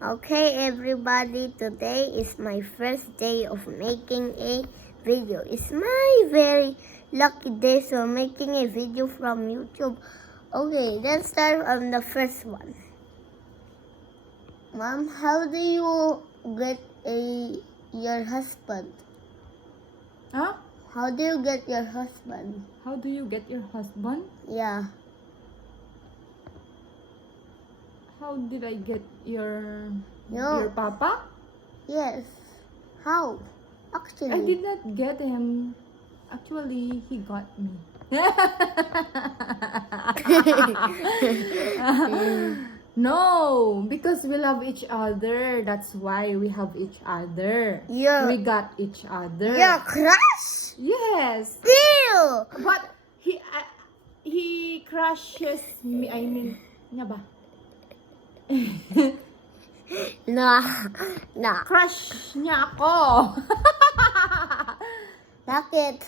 Okay, everybody, today is my first day of making a video. It's my very lucky day, so I'm making a video from YouTube. Okay, let's start on the first one. Mom, how do you get your husband? Huh? How do you get your husband? How do you get your husband? Yeah. How did I get your No. papa? Yes. How? Actually. I did not get him. Actually, he got me. No, because we love each other. That's why we have each other. Yeah. We got each other. Your crush? Yes. Still. But he crushes me. I mean, nga ba? Nah. Crush niya ako. Bakit?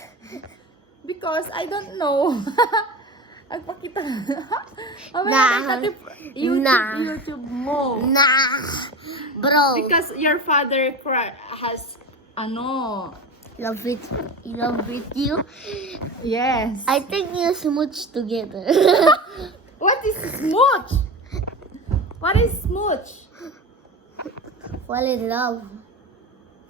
Because I don't know. Agpakita. Nah. YouTube mo. Nah. Bro. Because your father has Love with you. Yes. I think you smooch together. What is smooch? What is smooch? Fall in love.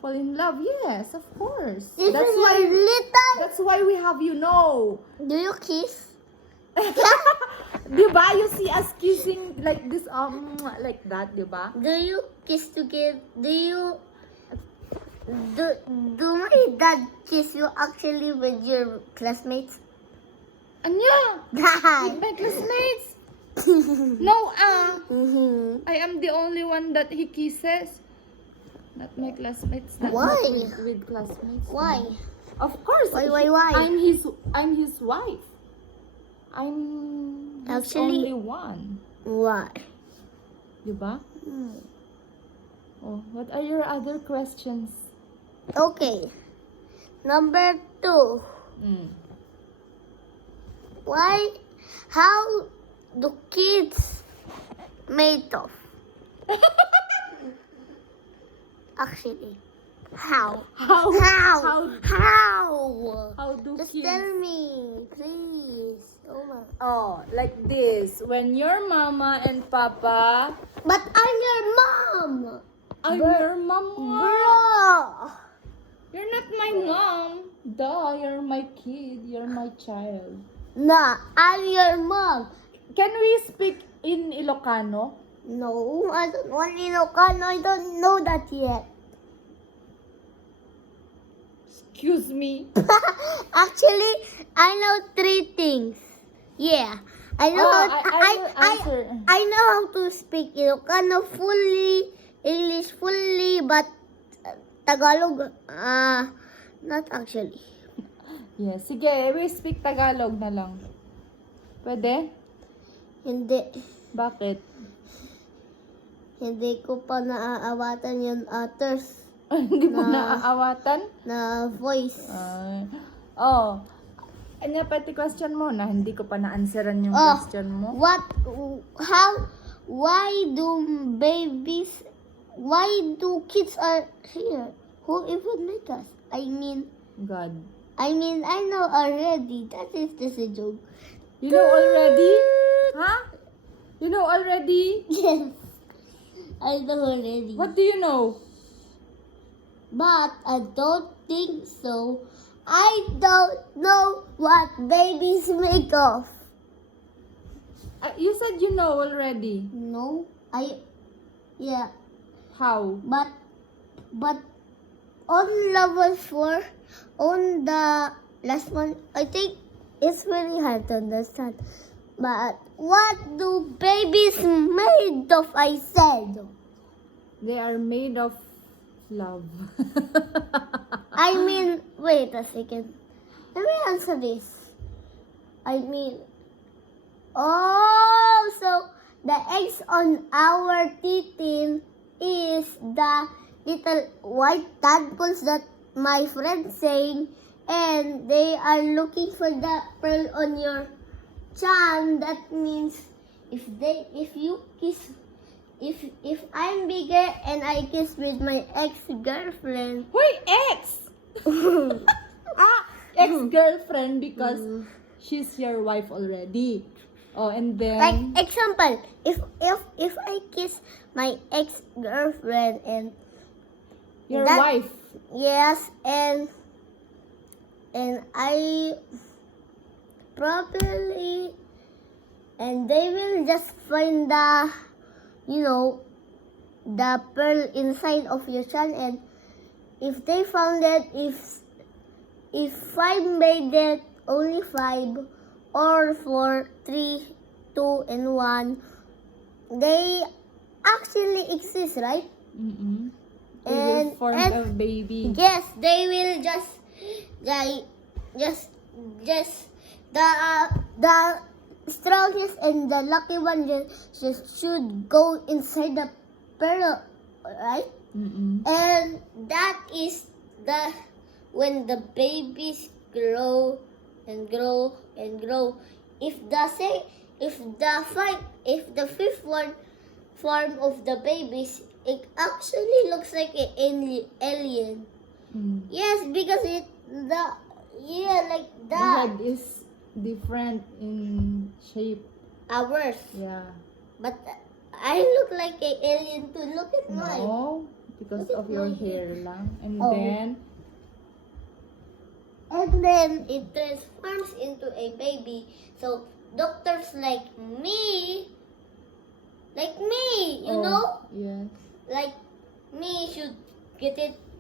Fall in love? Yes, of course. Even you're little. That's why we have Do you kiss? Diba? You see us kissing like this, like that, diba? Do you kiss together? Do my dad kiss you actually with your classmates? Anya! Dad. With my classmates? No, I am the only one that he kisses. Not my classmates. Why? With classmates. Why? Of course. Why? I'm his wife. I'm his Actually- only one. Why? Diba? Oh, what are your other questions? Okay. Number 2. Why? How do kids made of? Actually, how? How do Just kids? tell me, please. Oh my. Oh, like this. When your mama and papa, But I'm your mom. I'm Bro. your mama. Bro. You're not my mom. Duh, you're my kid. You're my child. Nah, I'm your mom. Can we speak in Ilocano? No, I don't want Ilocano. I don't know that yet. Excuse me. Actually, I know 3 things. Yeah, I know Oh, how. I will answer. I know how to speak Ilocano fully, English fully, but Tagalog, not actually. Yes, sige, we speak Tagalog na lang. Pwede? Hindi. Bakit? Hindi ko pa naaawatan yung others Hindi mo Na- naaawatan? na voice. Oh. Ano pati question mo na hindi ko pa na-answeran yung Oh. question mo? Why do kids are here? Who even make us? I God. know already. That is just a joke. You know already? Huh? You know already? Yes, I know already. What do you know? But I don't think so. I don't know what babies make of. You said you know already. No, yeah, How? but on level 4, on the last one, I think it's really hard to understand. But what do babies made of? I said. They are made of love. Wait a second. Let me answer this. So the eggs on our titin is the little white tadpoles that my friend saying, and they are looking for the pearl on your chan. That means if you kiss if I'm bigger and I kiss with my ex-girlfriend, Why ex? Ex-girlfriend because she's your wife already. Oh, and then like example, if I kiss my ex-girlfriend and your that- wife. yes, and I probably, and they will just find the, the pearl inside of your child, and if they found it, if 5 made it only 5, or 4, 3, 2, and 1, they actually exist, right? Mm-mm. They And- will form and- a baby. Yes, they will just the strongest and the lucky one just should go inside the pearl, right? Mm-mm. And that is the when the babies grow and grow and grow. If the fifth one form of the babies, it actually looks like an alien. Mm. Yes, because the The head is different in shape. ours. Yeah. But I look like an alien too. Look at mine. No, because Look at of your my hair lang. And Oh. then, It transforms into a baby. So doctors like me, you oh, know, Yes. like me should get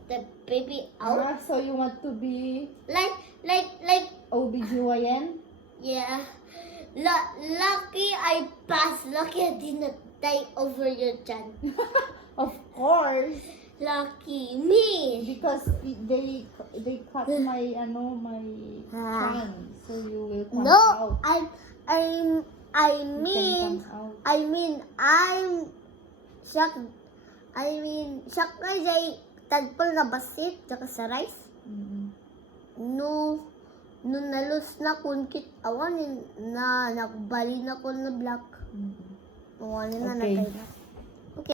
the baby out. Ah, so you want to be Like OBGYN? yeah. Lucky I passed. Lucky I did not die over your chan. Of course. Lucky me. Because they cut my my Ah. chan, so you will come No, out. I You mean can come out. I'm shocked. Shocked na jay tadpol na basit tsaka sa rice. Mm-mm. No nalus na kun kit awan na nakbali na ko na black. Mm-mm. Awan na Okay. natay na.